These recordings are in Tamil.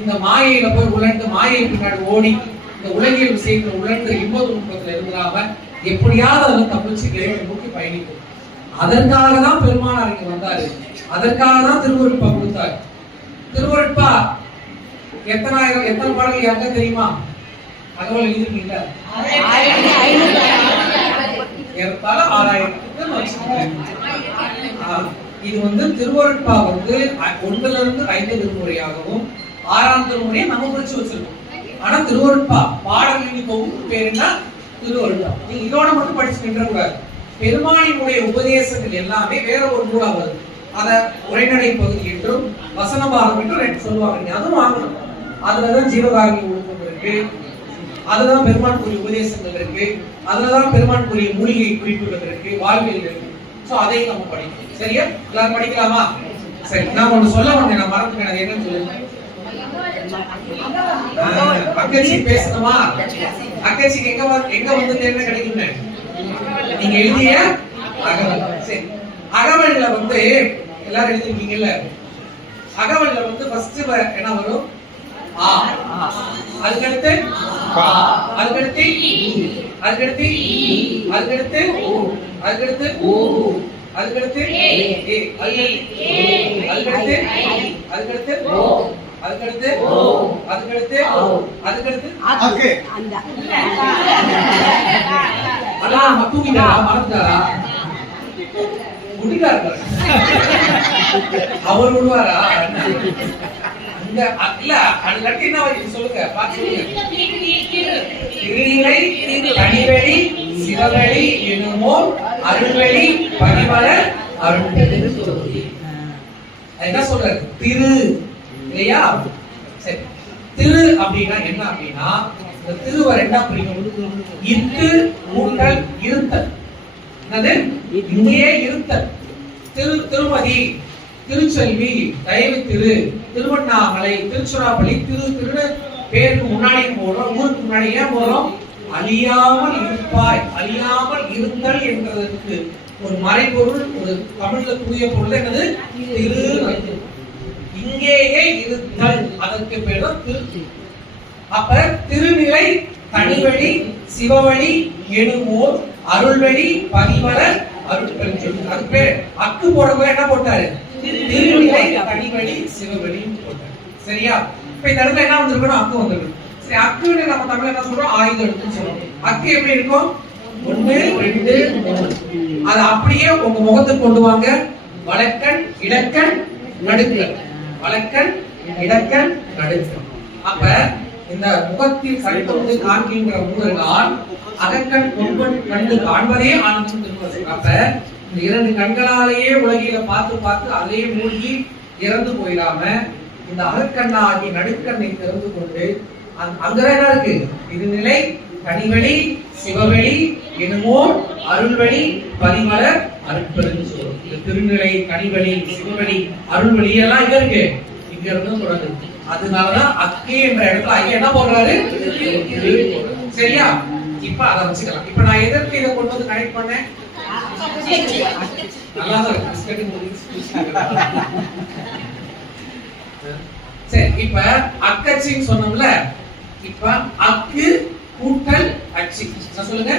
இந்த மாயையில போய் உழந்து மாயை பின்னாடி ஓடி இந்த உலகியல் விஷயத்துல உழந்து இன்பது துன்பத்துல இருந்துடாம எப்படியாவது அதை தப்பிச்சு இறைவனை நோக்கி பயணிக்கும். அதற்காக தான் பெருமானார் இங்க வந்தாரு. அதற்காக தான் திருவருட்பா கொடுத்தாரு. திருவருட்பா எத்தனாயிரம் எத்தனை பாடல் யாருக்கா தெரியுமா? தகவல் எழுதிருக்கீங்க ஏறத்தாழ ஆறாயிரத்துக்கு இது வந்து திருவருட்பா வந்து ஒன்றுல இருந்து ஐந்து திருமுறையாகவும் ஆறாம் திருமுறையை நம்ம குறிச்சு வச்சிருக்கோம். ஆனா திருவருட்பா பாடல்களின் தொகுப்பு பேர் என்ன? திருவருட்பா. நீங்க இதோட மட்டும் படிச்சு நின்ற கூடாது பெருமானினுடைய உபதேசங்கள் எல்லாமே வேற ஒரு நூலா வருது. அத உரைநடை பகுதி என்றும் வசனபாகம் என்றும் சொல்லுவாங்க. நீ அதுவும் வாங்கணும். அதுலதான் ஜீவகாரணி ஒழுக்கம் இருக்கு அதுதான் பெருமான் கூறிய உபதேசங்கள் இருக்கு. அதுலதான் பெருமான் கூறிய மூலிகை குறிப்புகள் இருக்கு. வாழ்வியல் இருக்கு. சோ அதையும் நம்ம படிக்கணும். சரியா? எல்லாரும் படிக்கலாமா? சரி. நான் ஒன்று சொல்ல வந்தேன். நான் மறந்துட்டேன். என்னன்னு சொல்லுங்க. அக்கச்சி பேசணுமா? அக்கச்சிக்கு எங்க எங்க வந்து தேர்வு கிடைக்கும்னு? நீங்க எழுதிய அகவல். சரி. அகவல்ல வந்து எல்லாரும் எழுதிருக்கீங்கல்ல? அகவல்ல வந்து ஃபர்ஸ்ட் என்ன வரும்? ஆ. அதுக்கடுத்து? அதுக்கடுத்து? அதுக்கடுத்து? அதுக்கடுத்து? அதுக்கடுத்து? அதுக்கடுத்து? ஏ. அதுக்கடுத்து? அதுக்கடுத்து? அதுக்கடுத்து? அதுக்கடுத்து? அதுக்கடுத்து? ஓகே நம்ம தூங்கிட்டாரா மறந்துட்டாரா முடிக்கா இருக்காரு அவர் விடுவாரா? இந்த இல்ல அதுலட்டு என்ன சொல்லுங்க. திருநிலை தனிவெளி சிவவெளி எனுமோ அருள்வெளி பரிமளர் அருள் என்ன சொல்றாரு? திரு. இல்லையா? சரி. திரு அப்படின்னா என்ன அப்படின்னா இந்த திருவை ரெண்டா பிரிக்கணும் இட்டு கூட்டல் இருத்தல். என்னது? இங்கேயே இருத்தல். திரு திருமதி திருச்செல்வி தயவு திரு திருவண்ணாமலை திருச்சிராப்பள்ளி திரு திரு பேருக்கு முன்னாடி போடுறோம் ஊருக்கு முன்னாடி ஏன் போறோம் அழியாமல் இருப்பாய். அழியாமல் இருத்தல் என்பதற்கு ஒரு மறைபொருள் ஒரு தமிழ்ல தூய பொருள் என்னது? திரு. இங்கேயே இருத்தல். அதற்கு பேர் திருத்தி. அப்ப திருநிலை தனிவழி சிவவழி எனுமோர் அருள்வழி பதிமலர் அருள் பெருஞ்சொல் அது பேர் அக்கு போடும்போது என்ன போட்டாரு? திருநிலை தனிவழி சிவவழி போட்டாரு. சரியா? இப்ப இந்த இடத்துல என்ன வந்திருக்கணும் அக்கு வந்திருக்கணும் சரி அக்குன்னு நம்ம தமிழ் என்ன சொல்றோம்? ஆயுதம் எடுத்துன்னு சொல்றோம். அக்கு எப்படி இருக்கும்? ஒண்ணு ரெண்டு அது அப்படியே உங்க முகத்துக்கு கொண்டு வாங்க. வழக்கன் இடக்கன் நடுக்கன். வழக்கன் இடக்கன் நடுக்கன் அப்ப இந்த முகத்தில் கருத்து காண்கின்ற மூலர்களால் அகக்கண் கொம்பன் கண்டு காண்பதே ஆனந்தம் திருமணம் அப்ப இந்த இரண்டு கண்களாலேயே உலகில பார்த்து பார்த்து அதே மூழ்கி இறந்து போயிடாம இந்த அகக்கண்ணாகி நடுக்கண்ணை திறந்து கொண்டு அங்கதான் இருக்கு? இருநிலை கனிவெளி சிவவெளி எனுமோ அருள்வழி பரிமலர் அருட்பெருஞ்சோர் இந்த திருநிலை கனிவழி சிவவழி அருள்வழி எல்லாம் இங்க இருக்கு. இங்க இருந்து தொடங்குது அதனாலதான் அக்கே என்ற இடத்துல ஐயா என்ன போடுறாரு? சரியா? இப்ப அதை வச்சுக்கலாம். இப்ப நான் எதற்கு இதை கொண்டு வந்து கனெக்ட் பண்ணேன்? நல்லாதான் இருக்கு. சரி இப்ப அக்கச்சின்னு சொன்னோம்ல இப்ப அக்கு கூட்டல் அச்சி. நான் சொல்லுங்க?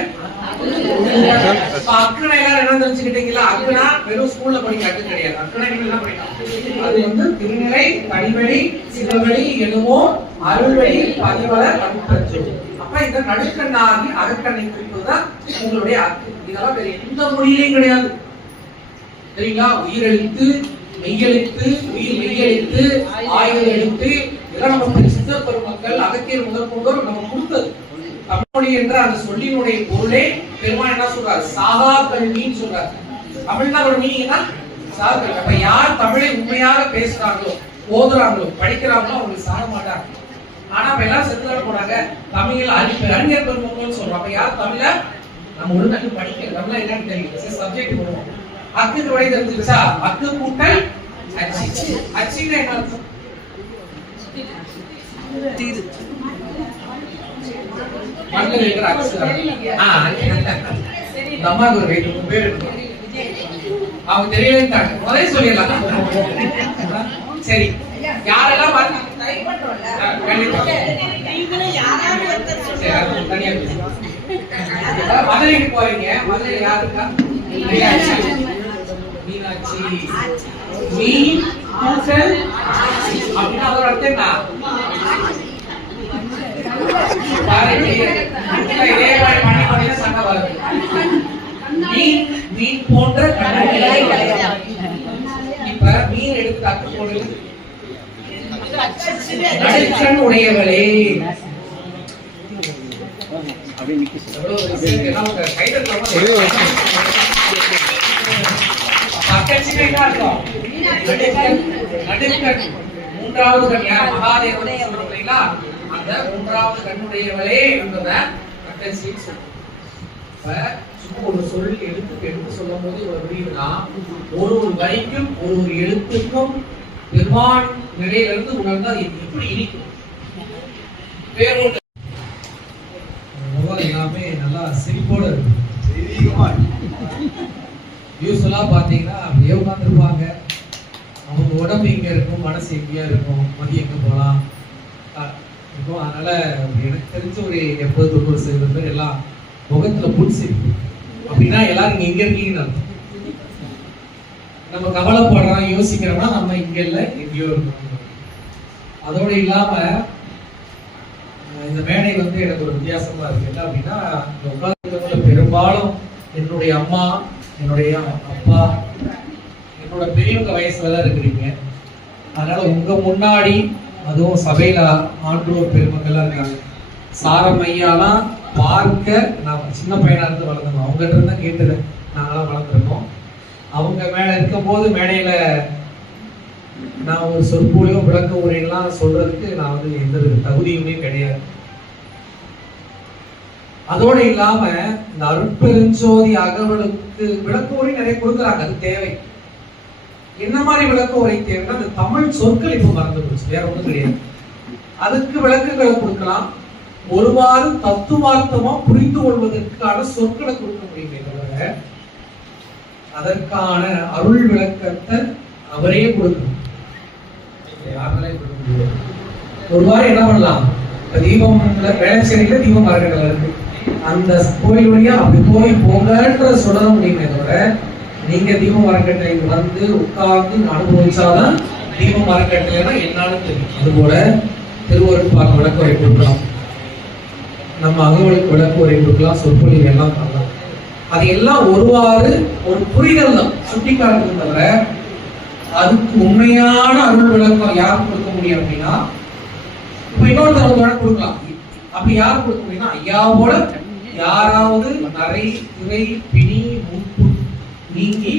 அக்குனா எல்லாரும் என்ன தெரிஞ்சுக்கிட்டீங்களா அக்குனா வெறும் ஸ்கூல்ல படிக்க அக்கு கிடையாது. என்ன படிக்கலாம். அது வந்து திருநிலை எனுமோ அருள்வெளி பதிவலர் அருட்பெருஞ்சோதி. அப்ப இந்த நடுக்கண்ணாகி அகக்கண்ணை குறிப்பதுதான் உங்களுடைய அக்கு இதெல்லாம் வேற எந்த மொழியிலையும் கிடையாது. சரிங்களா? உயிரெழுத்து மெய்யெழுத்து உயிர் மெய்யெழுத்து ஆயுத எழுத்து இதெல்லாம் நமக்கு சித்தர் பெருமக்கள் அகத்தியர் முதற்கொண்டோர் நம்ம தமிழ்மொழி என்ற அந்த சொல்லினுடைய பொருளே பெருமாள் என்ன சொல்றாரு? சாகா கல்வின்னு சொல்றாரு. தமிழ்னா ஒரு மீனிங் என்ன சாகா கல்வி. அப்ப யார் தமிழை உண்மையாக பேசுறாங்களோ ஓதுறாங்களோ படிக்கிறாங்களோ அவங்களுக்கு சாக மாட்டாங்க. ஆனா இப்ப எல்லாம் செத்துதான் போனாங்க. தமிழ்ல அறிஞர் அறிஞர் பெருமக்கள்னு சொல்றோம். அப்ப யார் தமிழ? நம்ம ஒழுங்காக படிக்கல. தமிழ என்னன்னு தெரியல. சப்ஜெக்ட் போடுவோம். அக்குக்கு விடை தெரிஞ்சிருச்சா அக்கு கூட்டல் அச்சு. அச்சுன்னு என்ன அர்த்தம்? மண்ணில் இருக்கிற அச்சு இந்த அம்மாவுக்கு ஒரு ரெண்டு பேர் அவங்க தெரியலன்ட்டாங்க. முதலே சொல்லிடலாம்? சரி. யாரெல்லாம் மதுரைக்கு போறீங்க. மதுரை யாருக்கா மீனாட்சி. அப்படின்னா அதோட அர்த்தம் என்ன பாருங்க, இப்ப இதே மாதிரி பண்ணி பண்ணி சண்டை வருது மீன் போன்ற இப்ப மீன் எடுத்து தப்பு உடையவளே மூன்றாவது கல்யாணம் மகாதேவன் சொல்றீங்களா அந்த மூன்றாவது கண்ணுடையவளே என்பத சும்மா ஒரு சொல் எழுத்துக்கு எடுத்து சொல்லும் போது ஒரு புரியுதுன்னா ஒரு ஒரு வரிக்கும் ஒரு ஒரு எழுத்துக்கும் பெருமான் நிலையிலிருந்து உணர்ந்தா இது எப்படி இனிக்கும் பேரோடு எல்லாமே நல்லா சிரிப்போட இருக்கு யூஸ்வலா பாத்தீங்கன்னா அப்படியே உட்காந்துருப்பாங்க அவங்க உடம்பு எங்க இருக்கும் மனசு எங்கேயா இருக்கும் மதியம் எங்க போகலாம்? இப்போ அதனால எனக்கு தெரிஞ்ச ஒரு எண்பது தொண்ணூறு சதவீதம் பேர் எல்லாம் முகத்துல புடிச்சிருக்கு அப்படின்னா எல்லாரும் இங்க எங்க இருக்கீங்கன்னு அர்த்தம். நம்ம கவலைப்படுறோம் யோசிக்கிறோம்னா நம்ம இங்க இல்ல எங்கேயோ இருக்கோம். அதோட இல்லாம இந்த மேடை வந்து எனக்கு ஒரு வித்தியாசமா இருக்கு. என்ன அப்படின்னா இந்த உட்கார்ந்துருக்கவங்க பெரும்பாலும் என்னுடைய அம்மா என்னுடைய அப்பா என்னோட பெரியவங்க வயசுல தான் இருக்கிறீங்க. அதனால உங்க முன்னாடி அதுவும் சபையில ஆண்டோர் பெருமக்கள்லாம் இருக்காங்க. சாரம் ஐயாலாம் பார்க்க நான் சின்ன பையனா இருந்து வளர்ந்தோம் அவங்ககிட்ட இருந்து தான் கேட்டது. நாங்களாம் வளர்ந்துருக்கோம். அவங்க மேல இருக்கும்போது மேடையில நான் ஒரு சொற்பொழிவோ விளக்க உரையெல்லாம் சொல்றதுக்கு நான் வந்து எந்த ஒரு தகுதியுமே கிடையாது. அதோட இல்லாம இந்த அருட்பெருஞ்சோதி அகவலுக்கு விளக்க உரை நிறைய கொடுக்குறாங்க. அது தேவை. என்ன மாதிரி விளக்கம் உரை அந்த தமிழ் சொற்கள் இப்போ மறந்து போச்சு. வேற ஒன்றும் கிடையாது. அதுக்கு விளக்கங்களை கொடுக்கலாம். ஒருவாறு தத்துவார்த்தமா புரிந்து கொள்வதற்கான சொற்களை கொடுக்க முடியுமே தவிர அதற்கான அருள் விளக்கத்தை அவரே கொடுக்கணும். யாராலே கொடுக்க முடியாது. ஒரு என்ன பண்ணலாம்? இப்ப தீபம் வேளச்சேரியில தீபம் மரக்கடலை இருக்கு. அந்த கோயில் வழியா அப்படி போய் போங்கன்ற சொல்ல முடியுமே தவிர நீங்க தீபம் மரக்கட்டை வந்து உட்கார்ந்து அனுபவிச்சாதான் தீபம் மரக்கட்டைனா என்னன்னு தெரியும். அதுபோல போல விளக்கு உரை கொடுக்கலாம். நம்ம அகவலுக்கு விளக்கு உரை கொடுக்கலாம் சொற்பொழிவு எல்லாம் பண்ணலாம். அது எல்லாம் ஒருவாறு ஒரு புரிதல் தான். சுட்டி காட்டுறது தவிர அதுக்கு உண்மையான அருள் விளக்கம் யார் கொடுக்க முடியும் அப்படின்னா இப்ப இன்னொருத்தவங்க கொடுக்கலாம். அப்படி யார் கொடுக்க முடியும்னா ஐயா போல யாராவது நரை திரை பிணி முன்பு நீங்கி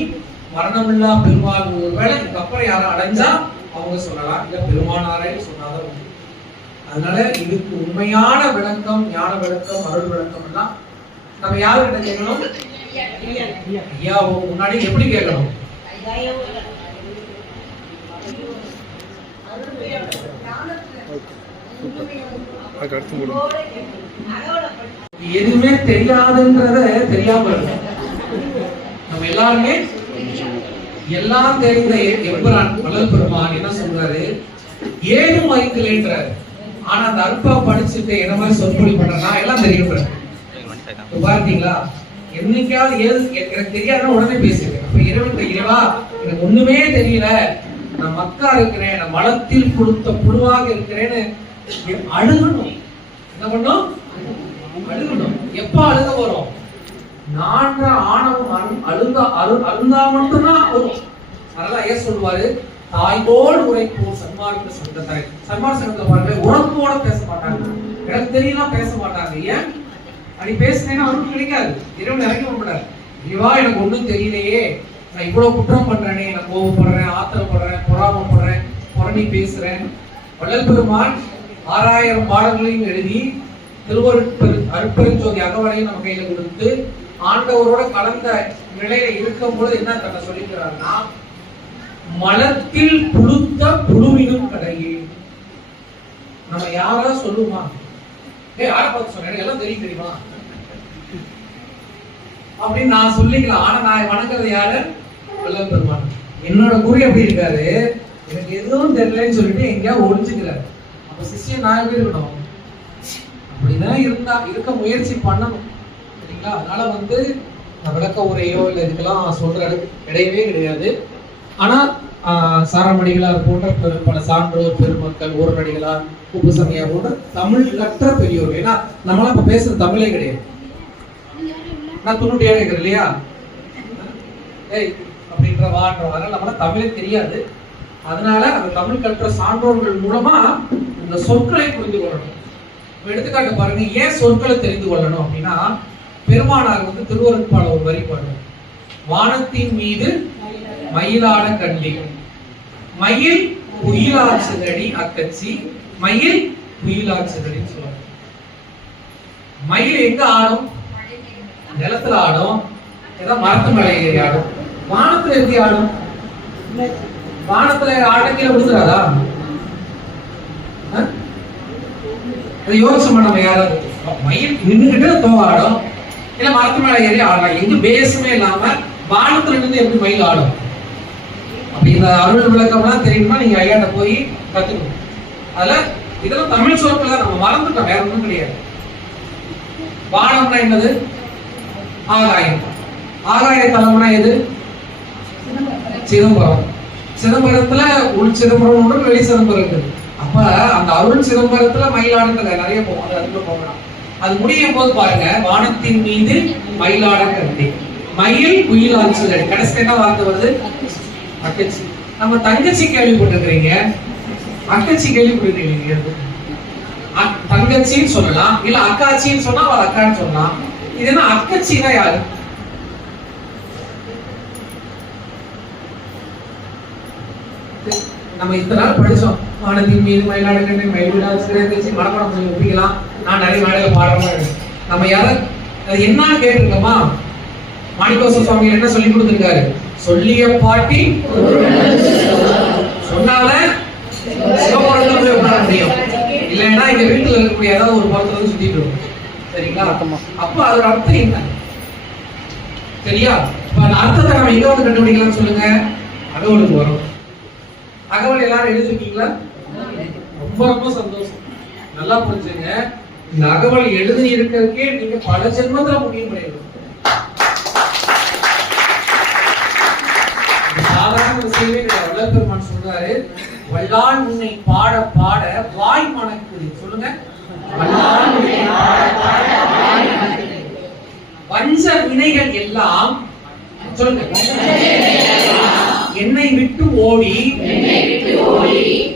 மரணமில்லா பெருமாள் ஒருவேளை இதுக்கப்புறம் யாரும் அடைஞ்சா அவங்க சொல்லலாம். இல்ல பெருமானாரே சொன்னாதான் உண்டு. அதனால இதுக்கு உண்மையான விளக்கம் ஞான விளக்கம் அருள் விளக்கம் எல்லாம் நம்ம யாருக்கிட்ட கேட்கணும்? ஐயா முன்னாடி எப்படி கேட்கணும்? எதுவுமே தெரியாதுன்றத தெரியாம இருக்கும் நம்ம எல்லாருமே எல்லாம் தெரிந்த எ- எம்புரான் பெருமான் என்ன சொல்றாரு? ஏதும் அறிக்கலைன்றாரு ஆனா அந்த அற்பா படிச்சுட்டு என்ன மாதிரி சொற்பொழி பண்றா எல்லாம் தெரியும் இப்ப பார்த்தீங்களா? என்னைக்காவது ஏது எனக்கு தெரியாதுன்னா உடனே பேசுறேன் அப்ப இறைவன் இறைவா எனக்கு ஒண்ணுமே தெரியல. நான் மக்கா இருக்கிறேன் நான் மலத்தில் கொடுத்த புழுவாக இருக்கிறேன்னு அழுகணும். என்ன பண்ணும் அழுகணும். எப்ப அழுக வரும்? நான்ற ஆணவம் அரு- அழுந்தா அரு அழுந்தா மட்டும்தான் வரும். அதனால ஐயா சொல்லுவாரு? தாய்வோடு உரைப்போம் சன்மார்க்க சங்க சன்மார்க்க சங்கத்தை பாருங்க உறப்போட பேச மாட்டாங்க. எனக்கு தெரியலாம் பேச மாட்டாங்க. ஏன்? அப்படி பேசினேன்னா அவருக்கு கிடைக்காது. இரவு இறங்கி விடாது இவா எனக்கு ஒண்ணும் தெரியலையே. நான் இவ்வளவு குற்றம் பண்றேனே நான் கோவப்படுறேன் ஆத்திரப்படுறேன் பொறாமப்படுறேன் புறணி பேசுறேன். வள்ளல் பெருமான் ஆறாயிரம் பாடல்களையும் எழுதி திருவருட்பெரு அருட்பெருஞ்சோதி அகவலையும் நம்ம கையில கொடுத்து ஆண்டவரோட கலந்த நிலையில இருக்கும் பொழுது என்ன தன்னை சொல்லிக்கிறார்னா மலத்தில் புழுத்த புழுவினும் கடையே. நம்ம யாரா சொல்லுமா? ஏய் யார பார்த்து சொன்ன? எல்லாம் தெரியும் தெரியுமா? அப்படின்னு நான் சொல்லிக்கலாம் ஆனா நான் வணங்குறது யாரு? வல்லம் பெருமான். என்னோட குரு எப்படி இருக்காரு? எனக்கு எதுவும் தெரியலன்னு சொல்லிட்டு எங்கேயாவது ஒளிஞ்சுக்கிறாரு. அப்ப சிஷ்யன் நான் எப்படி இருக்கணும். அப்படிதான் இருந்தா இருக்க முயற்சி பண்ணணும். சரிங்களா அதனால வந்து விளக்க உரையோ இல்லை இதுக்கெல்லாம் சொல்ற அளவுக்கு கிடையவே கிடையாது. ஆனா சாரமணிகளார் போன்ற பெரு பல சான்றோர் பெருமக்கள் ஊரடிகளார் உபசமையா போன்ற தமிழ் கற்ற பெரியோர் ஏன்னா நம்மளாம் இப்ப பேசுற தமிழே கிடையாது. நான் தொண்ணூற்றி ஏழு இருக்கிறேன் இல்லையா? ஏய் அப்படின்ற வான்ற அதனால நம்மளால தமிழே தெரியாது. அதனால அந்த தமிழ் கற்ற சான்றோர்கள் மூலமா இந்த சொற்களை புரிந்து கொள்ளணும். எடுத்துக்காட்டு பாருங்க ஏன் சொற்களை தெரிந்து கொள்ளணும் அப்படின்னா பெருமானார் வந்து திருவருட்பால ஒரு வரி பாடுவார். வானத்தின் மீது மயிலாட கண்டி. மயில் குயிலாச்சுதடி அக்கச்சி. மயில் குயிலாச்சுதடின்னு சொல்லுவாங்க. மயில் எங்க ஆடும்? நிலத்துல ஆடும். ஏதோ மரத்து மலை ஏறி ஆடும். வானத்துல எப்படி ஆடும்? வானத்துல ஆடக்கில விழுந்துடாதா? ஆ? யோசிச்சு நம்ம யாராவது? மயில் நின்றுகிட்டு தோக ஆடும் இல்ல மரத்து மேல ஏறி ஆடலாம் எங்க பேசுமே இல்லாம வானத்துல இருந்து எப்படி மயில் ஆடும்? அப்ப இந்த அருள் விளக்கம்லாம் தெரியுமா? நீங்க ஐயாட்ட போய் கத்துக்கணும். அதுல இதெல்லாம் தமிழ் சொற்கள் தான். நம்ம மறந்துட்டோம். வேற ஒன்றும் கிடையாது. வானம்னா என்னது? ஆகாயம். ஆகாய தலம்னா எது? சிதம்பரம். சிதம்பரத்துல உள் சிதம்பரம் ஒன்று வெளி சிதம்பரம் இருக்குது. அப்ப அந்த அருள் சிதம்பரத்துல மயிலாடுறது நிறைய போகும். அது அதுக்குள்ள போகலாம். அது முடியும் போது பாருங்க வானத்தின் மீது மயிலாட கண்டி மயில் குயிலாச்சுதல் கடைசி என்ன வார்த்தை வருது? அக்கச்சி நம்ம தங்கச்சி கேள்விப்பட்டிருக்கிறீங்க. அக்கச்சி கேள்விப்பட்டிருக்கீங்க தங்கச்சின்னு சொல்லலாம். இல்ல அக்காச்சின்னு சொன்னா அவள் அக்கான்னு சொல்லலாம். இது என்ன அக்கச்சினா யாரு? நம்ம இத்தனை நாள் படிச்சோம். வானத்தின் மீது மயிலாடுகண்டை மயிலா சிறந்தச்சு மடப்படம் சொல்லி ஒப்பிக்கலாம். நான் நிறைய மேடையில பாடுறேன் நம்ம யார அது என்னன்னு கேட்டிருக்கோமா? மாணிக்கோச சுவாமி என்ன சொல்லி கொடுத்திருக்காரு? சொல்லிய பாட்டி சொன்னால சிவபுரத்துல போய் உட்கார முடியும். இல்லைன்னா இங்க வீட்டுல இருக்கக்கூடிய ஏதாவது ஒரு புறத்துல வந்து சுத்திட்டு இருக்கும். சரிங்களா? அப்ப அதோட அர்த்தம் என்ன? சரியா? இப்ப அந்த அர்த்தத்தை நம்ம எங்க வந்து கண்டுபிடிக்கலாம்னு சொல்லுங்க? அகவலுக்கு வரும். அகவல் எல்லாரும் எழுதிருக்கீங்களா? ரொம்ப ரொம்ப சந்தோஷம். நல்லா புரிஞ்சுங்க. இந்த அகவல் எழுதி இருக்கிறதுக்கே நீங்க பல ஜென்மத்துல முடியும் கிடையாது சாதாரண விஷயமே கிடையாது. வள்ளல் பெருமான் சொல்றாரு வல்லால் உன்னை பாட பாட வாய் மணக்குது. சொல்லுங்க. வல்லான் வஞ்ச வினைகள் எல்லாம் சொல்லுங்க. என்னை விட்டு ஓடி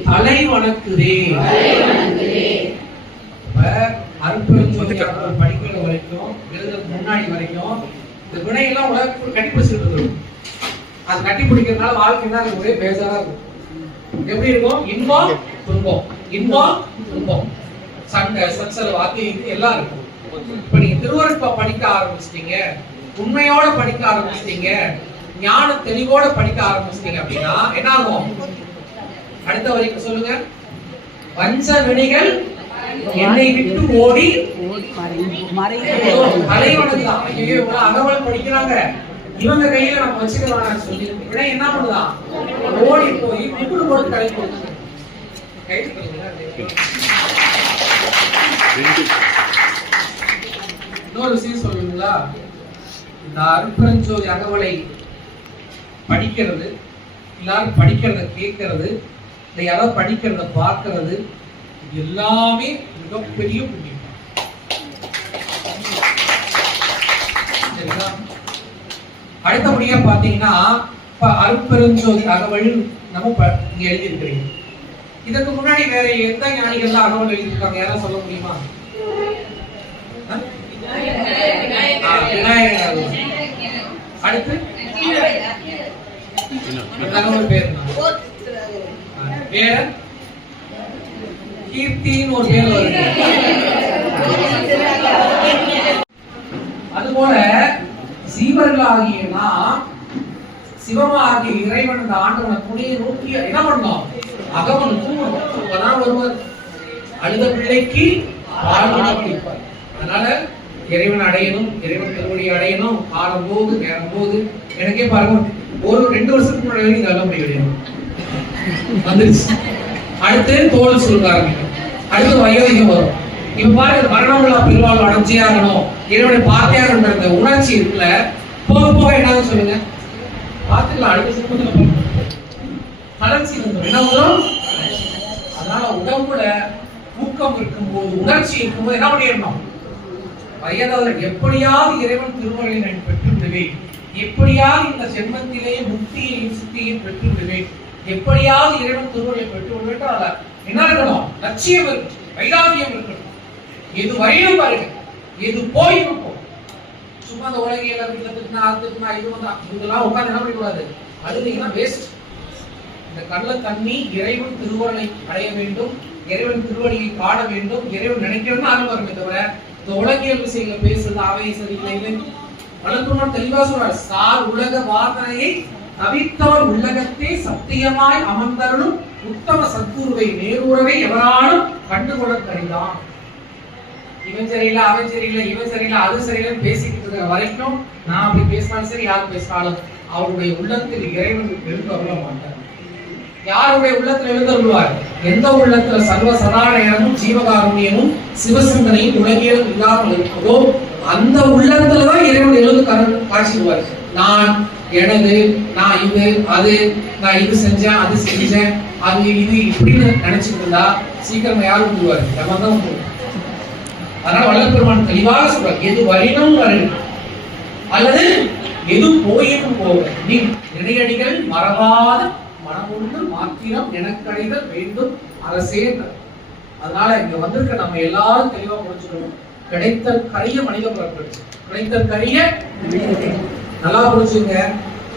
தலை வணக்குதே இப்ப அருட்பெருஞ்சோதி அவர்கள் படிக்கிற வரைக்கும் எழுதுறதுக்கு முன்னாடி வரைக்கும் இந்த வினையெல்லாம் உலகத்துக்கு கட்டி பிடிச்சிட்டு இருக்கும் அது கட்டி பிடிக்கிறதுனால வாழ்க்கை தான் ஒரே பேஜாரா இருக்கும். எப்படி இருக்கும்? இன்பம் துன்பம். இன்பம் துன்பம். சண்டை சச்சரவு அது இது எல்லாம் இருக்கும். இப்ப நீங்க திருவருட்பா படிக்க ஆரம்பிச்சிட்டீங்க. உண்மையோட படிக்க ஆரம்பிச்சிட்டீங்க. ஞான தெளிவோட படிக்க ஆரம்பிச்சிட்டீங்க அப்படின்னா என்ன ஆகும் அடுத்த வரைக்கும் சொல்லுங்க. வஞ்ச வினைகள் என்னை விட்டு ஓடி தலைவனுதான் ஐயோ இவ்வளவு அகவல் படிக்கிறாங்க. இவங்க கையில நம்ம வச்சுக்கலாம் சொல்லி விட என்ன பண்ணுதான் ஓடி போய் கும்பிடு போட்டு கலை கொடுத்து இன்னொரு விஷயம் சொல்லுங்களா? இந்த அருட்பெருஞ்சோதி அகவலை படிக்கிறது எல்லாரும் படிக்கிறத கேட்கறது இல்லை யாராவது படிக்கிறத பார்க்கறது எல்லாமே மிகப்பெரிய புண்ணியம். அடுத்தபடியா பாத்தீங்கன்னா இப்ப அருட்பெருஞ்சோதி அகவல் நம்ம இங்க எழுதியிருக்கிறீங்க. இதற்கு முன்னாடி வேற எந்த ஞானிகள்லாம் அகவல் எழுதியிருக்காங்க? யாராவது சொல்ல முடியுமா? விநாயகர். அடுத்து? அந்த அகவல் பேர் கீர்த்தின்னு ஒரு பேர் வருது. அதுபோல சீவர்களாகிய நாம் சிவமாகிய இறைவன் இந்த ஆண்டவனை துணியை நோக்கி என்ன பண்ணோம் அகவன் தூங்கணும் அப்பதான் ஒருவர் அழுத பிள்ளைக்கு பால் அதனால இறைவன் அடையணும் இறைவன் திருவடி அடையணும் காலம் போது நேரம் போது எனக்கே பாருங்க ஒரு ரெண்டு வருஷத்துக்கு முன்னாடி வரைக்கும் நல்ல முடி கிடையாது வந்துருச்சு. அடுத்து தோல் சுருக்க ஆரம்பிக்கும். அடுத்து வயோதிகம் வரும். இப்ப பாருங்க மரணங்களா பெருவாழ்வு அடைஞ்சே ஆகணும் இறைவனை பார்த்தே ஆகணுன்ற அந்த உணர்ச்சி இருக்குல்ல போக போக என்னன்னு சொல்லுங்க. பார்த்துக்கலாம் அடுத்த சினிமத்துல பார்க்கலாம் வந்துடும் என்ன வரும் அதனால உடம்புல ஊக்கம் இருக்கும்போது உணர்ச்சி இருக்கும்போது என்ன பண்ணிடணும்? வயதாவது எப்படியாவது இறைவன் திருமலையை நான் பெற்று விடுவேன் எப்படியாவது இந்த ஜென்மத்திலே முக்தியையும் சித்தியையும் பெற்று விடுவேன் எப்படியாவது இறைவன் திருமலையை பெற்று விடுவேன் என்ன இருக்கணும்? லட்சியம் இருக்கு. வைராகியம் இருக்கணும். எது வரையும் பாருங்க. எது போய் இருக்கும் சும்மா அந்த உலகியல வீட்டுல திட்டினா அது திட்டினா இது வந்தா இதெல்லாம் உட்கார்ந்து என்ன பண்ணக்கூடாது? அழுதீங்கன்னா வேஸ்ட் இந்த கடல தண்ணி இறைவன் திருவருளை அடைய வேண்டும். இறைவன் திருவடியை காண வேண்டும். இறைவன் நினைக்கணும்னு ஆரம்பம் வருமே தவிர இந்த உலகியல் விஷயங்களை பேசுறது அவை சரியில்லை வளர்ப்புணர் தெளிவா சொல்றார். சார் உலக வாதனையை தவித்தவர் உள்ளகத்தே சத்தியமாய் அமர்ந்தருளும் உத்தம சத்குருவை நேரூரவை எவராலும் கண்டுகொள்ள கடிதான் இவன் சரியில்லை அவன் சரியில்லை இவன் சரியில்லை அது சரியில்லைன்னு பேசிக்கிட்டு இருக்கிற வரைக்கும் நான் அப்படி பேசினாலும் சரி யார் பேசினாலும் அவருடைய உள்ளத்தில் இறைவன் எழுந்து அருள மாட்டார். யாருடைய உள்ளத்தில் எழுந்தருள்வார் எந்த உள்ளத்துல சர்வ சதானயமும் ஜீவகாருண்யமும் சிவசிந்தனையும் உலகியலும் இல்லாமல் இருக்கிறதோ அந்த உள்ளத்துலதான் இறைவன் எழுந்து கரு- காட்சிடுவார் நான் எனது நான் இது அது நான் இது செஞ்சேன் அது செஞ்சேன் அது இது இப்படின்னு நினைச்சிட்டு இருந்தா சீக்கிரமா யாரும் விடுவார் நம்ம தான் அதனால வல்லப்பெருமான் தெளிவாக சொல்றாரு எது வரினும் வரும் அல்லது எது போயினும் போக? நீ நினையடிகள் மறவாத மனமுண்டு மாத்திரம் எனக்கடைதல் வேண்டும் அரசே அதனால இங்க வந்திருக்க நம்ம எல்லாரும் தெளிவா முடிச்சிடணும் கிடைத்தல் கரிய மனித பிறப்பு கிடைத்தல் கரிய நல்லா புரிஞ்சுங்க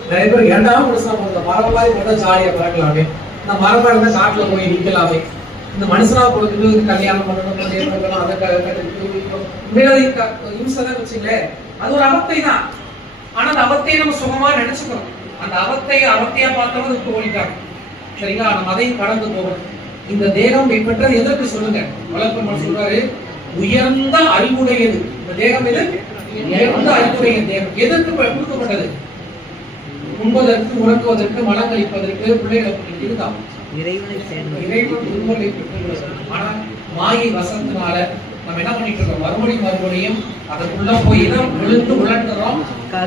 நிறைய பேர் ஏண்டாம புதுசா போறது மரம் மாதிரி ஜாலியா பிறக்கலாமே. இந்த மரம் இருந்தா காட்டுல போய் நிக்கலாமே. இந்த மனுஷனா பொறுத்து கல்யாணம் பண்ணணும் கல்யாணம் பண்ணணும் அதை க- வச்சுங்களேன். அது ஒரு அவத்தை தான். ஆனா அந்த அவத்தையை நம்ம சுகமா நினைச்சுக்கிறோம் அந்த அவத்தையை அவத்தையா பார்த்தவங்க விட்டு சரிங்களா? நம்ம அதையும் கடந்து போகணும். இந்த தேகம் பெற்றது எதற்கு சொல்லுங்க? வளர்ப்பு சொல்றாரு. உயர்ந்த அறிவுடையது. இந்த தேகம் எது? உயர்ந்த அறிவுடைய தேகம். எதற்கு கொடுக்கப்பட்டது? உண்பதற்கு உறங்குவதற்கு மலங்களிப்பதற்கு பிள்ளைகளுக்கு இதுதான். இறைவனை பெற்றுள்ளது ஆனா மாயை வசத்தினால நம்ம என்ன பண்ணிட்டு இருக்கோம்? மறுபடியும் மறுபடியும் அதற்குள்ள போய் தான் விழுந்து உழண்டுறோம்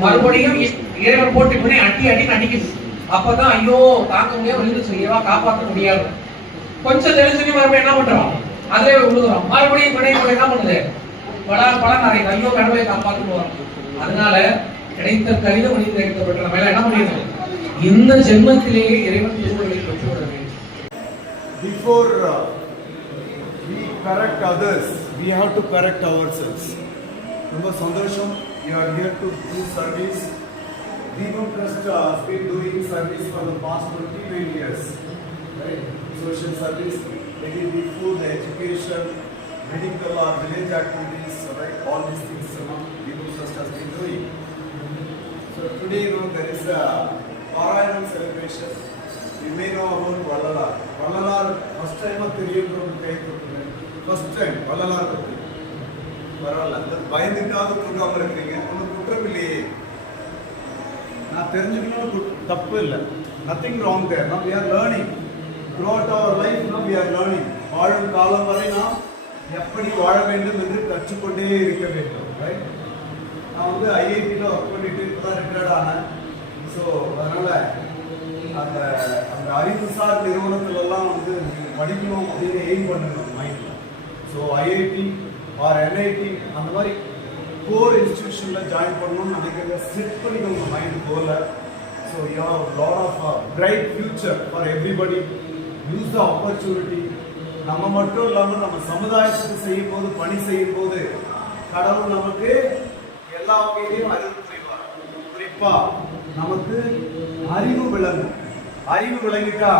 மறுபடியும் இறைவன் போட்டு இப்படி அடி அடி அடிக்குது அப்பதான் ஐயோ தாங்க முடியாம விழுந்து இறைவா காப்பாற்ற முடியாது. கொஞ்சம் தெரிஞ்சுட்டு மறுபடியும் என்ன பண்றோம்? அதிலே விழுதுறோம் மறுபடியும் வினை கூட என்ன பண்ணுது பல பல நிறைய ஐயோ கடவுளை காப்பாற்றுவோம் அதனால கிடைத்த கடித மனித கிடைக்கப்பட்ட நம்ம எல்லாம் என்ன பண்ணிடணும் இந்த ஜென்மத்திலேயே இறைவன் திருமலை பெற்று விட வேண்டும் before uh, we correct others, we have to correct ourselves. ரொம்ப சந்தோஷம் you are here to do service. Deepak Trust uh, has been doing service for the past 29 years. Right? Social service, maybe the food, the education, medical or village activities, right? All these things you know, Deepak Trust has been doing. So today, you know, there is a Parayanam celebration. You may know about Vallalar. Vallalar, first time தெரியுன்றவங்க கை தூக்குங்க. First time, வள்ளலார் பத்தி. பரவாயில்ல. அந்த பயந்துக்காக தூக்காம இருக்கிறீங்க. ஒன்றும் குற்றம் இல்லையே. நான் தெரிஞ்சுக்கணும் கு- தப்பு இல்லை. Nothing wrong there. Now we are learning. Throughout our life, now we are learning. வாழும் காலம் வரை நாம் எப்படி வாழ வேண்டும் என்று கற்றுக்கொண்டே இருக்க வேண்டும் ரைட் நான் வந்து ஐஐடியில் ஒர்க் பண்ணிட்டு இப்போ தான் ரிட்டையர்ட் ஆனேன். ஸோ அதனால் அந்த அந்த அறிவுசார் நிறுவனத்துலலாம் வந்து படிக்கணும் அப்படின்னு எய்ம் பண்ணணும் மைண்டில் ஸோ ஐஐடி ஆர் என்ஐடி அந்த மாதிரி கோர் இன்ஸ்டிடியூஷனில் ஜாயின் பண்ணணும்னு நினைக்கிறத செட் பண்ணிக்கோங்க மைண்ட் கோலை so you have lot of bright future for everybody use the opportunity நம்ம மட்டும் இல்லாமல் நம்ம சமுதாயத்துக்கு செய்யும் போது பணி செய்யும் போது கடவுள் நமக்கு எல்லா வகையிலையும் அறிவு புரிவார். குறிப்பா நமக்கு அறிவு விளங்கும். அறிவு விளங்கிட்டா